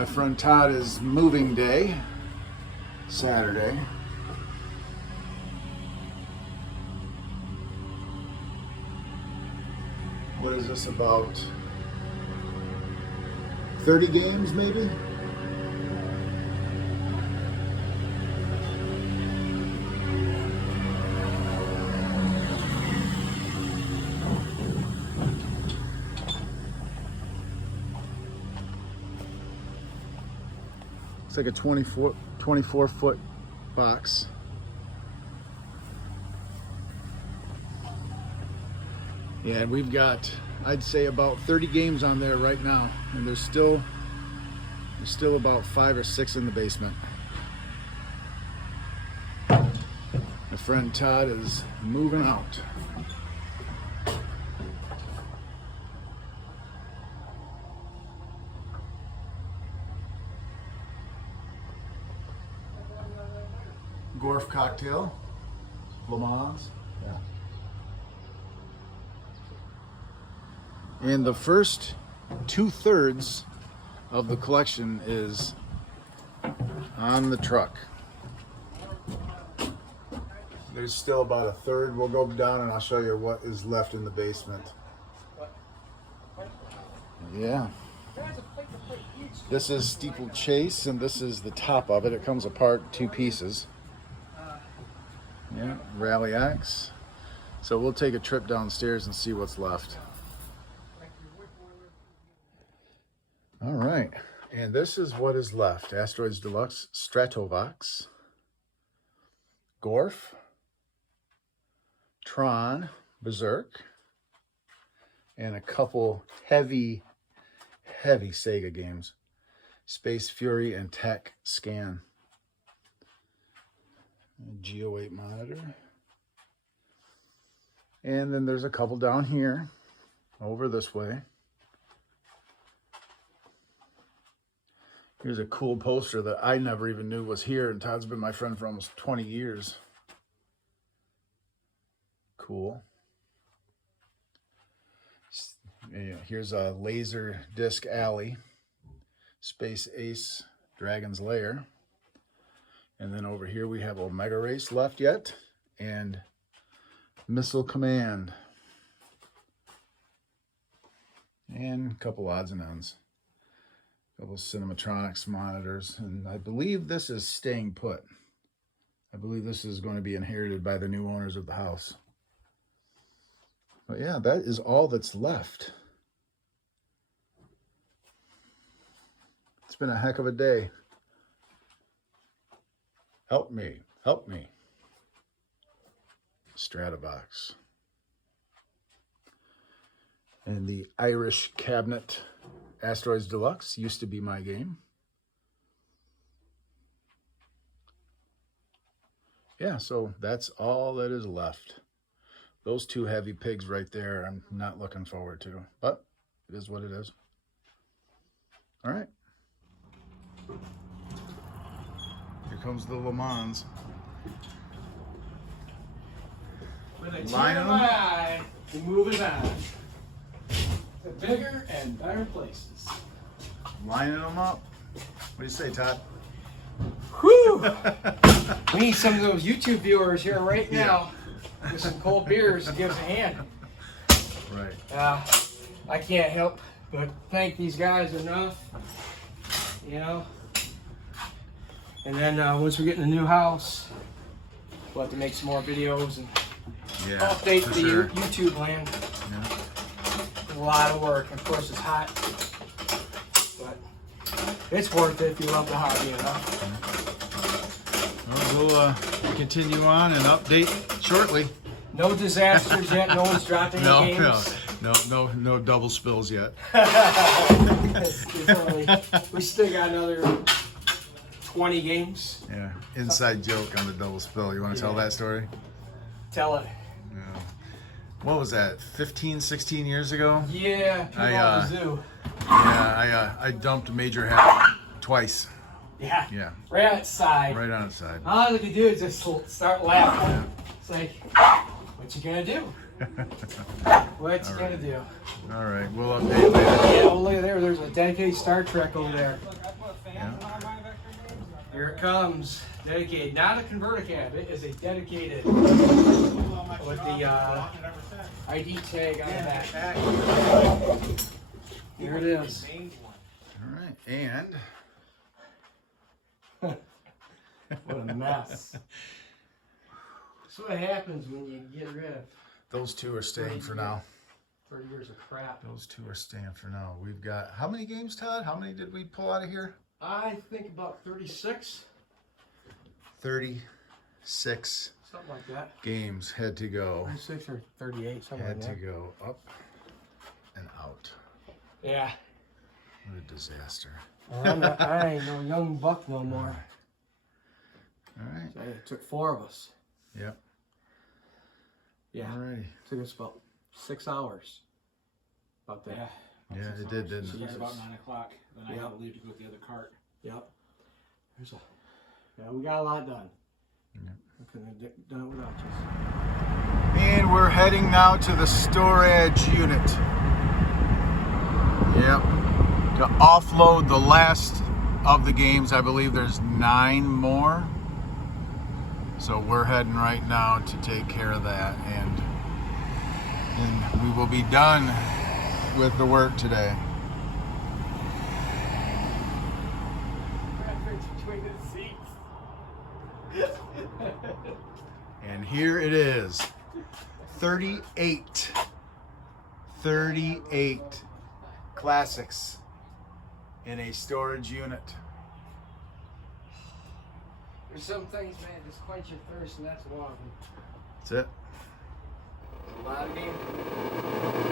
My friend Todd is moving day, Saturday. What is this, about 30 games maybe? It's like a 24 foot box. Yeah, and we've got, I'd say, about 30 games on there right now, and there's still about 5 or 6 in the basement. My friend Todd is moving out. Gorf cocktail, Le Mans. Yeah. And the first 2/3 of the collection is on the truck. There's still about a third. We'll go down and I'll show you what is left in the basement. Yeah. This is steeplechase, and this is the top of it. It comes apart in 2 pieces. Yeah, Rally X. So we'll take a trip downstairs and see what's left. All right, and this is what is left. Asteroids Deluxe, Stratovox, Gorf, Tron, Berserk, and a couple heavy Sega games. Space Fury and Tech Scan. Geo 8 monitor. And then there's a couple down here, over this way. Here's a cool poster that I never even knew was here, and Todd's been my friend for almost 20 years. Cool. Yeah, here's a Laser Disc Alley, Space Ace, Dragon's Lair. And then over here we have Omega Race left yet, and Missile Command. And a couple odds and ends. A couple Cinematronics monitors, and I believe this is staying put. I believe this is going to be inherited by the new owners of the house. But yeah, that is all that's left. It's been a heck of a day. Help me, help me. Stratovox. And the Irish Cabinet Asteroids Deluxe used to be my game. Yeah, so that's all that is left. Those 2 heavy pigs right there, I'm not looking forward to, but it is what it is. All right. Here comes the Le Mans. With a tear in my eye, we're moving on to bigger and better places. Lining them up. What do you say, Todd? Whew! We need some of those YouTube viewers here right now with some cold beers to give us a hand. Right. I can't help but thank these guys enough, you know. And then once we get in the new house, we'll have to make some more videos and update the YouTube land. Yeah. It's a lot of work. Of course, it's hot, but it's worth it if you love the hobby, you know. Well, we'll continue on and update shortly. No disasters yet. No one's dropped any games. No double spills yet. It's early. We still got another 20 games. Yeah, inside joke on the double spill. You want to tell that story? Tell it. Yeah. What was that, 15, 16 years ago? Yeah, people at the zoo. Yeah, I dumped Major Hat twice. Yeah. Yeah. Right outside. Right on its side. All you can do is just start laughing. Yeah. It's like, what you gonna do? What you gonna do? All right, we'll update later. Yeah, well, look at there. There's a dedicated Star Trek over there. Yeah. Here it comes. Dedicated. Not a converter cab. It is a dedicated with the ID tag on the back. Here it is. All right, and What a mess. That's what happens when you get rid of those two are staying for now. 30 years of crap. Those two are staying for now. We've got, how many games, Todd? How many did we pull out of here? I think about 36. 36 Something like that. games had to go. 36 or 38, something Had like to that. go up and out. Yeah. What a disaster. Well, I ain't no young buck no more. All right. So it took 4 of us. Yep. Yeah. Alrighty. Took us about 6 hours. About that. Yeah, it did, didn't it? Started about 9 o'clock. Then I Yeah. had to leave to go with the other cart. Yep. Yeah, we got a lot done. Yep. We couldn't have done it without you. And we're heading now to the storage unit. Yep. To offload the last of the games. I believe there's 9 more. So we're heading right now to take care of that, and we will be done with the work today. Between the seats. And here it is. 38 classics in a storage unit. There's some things, man, just quench your thirst, and that's one of them. That's it. A lot of games.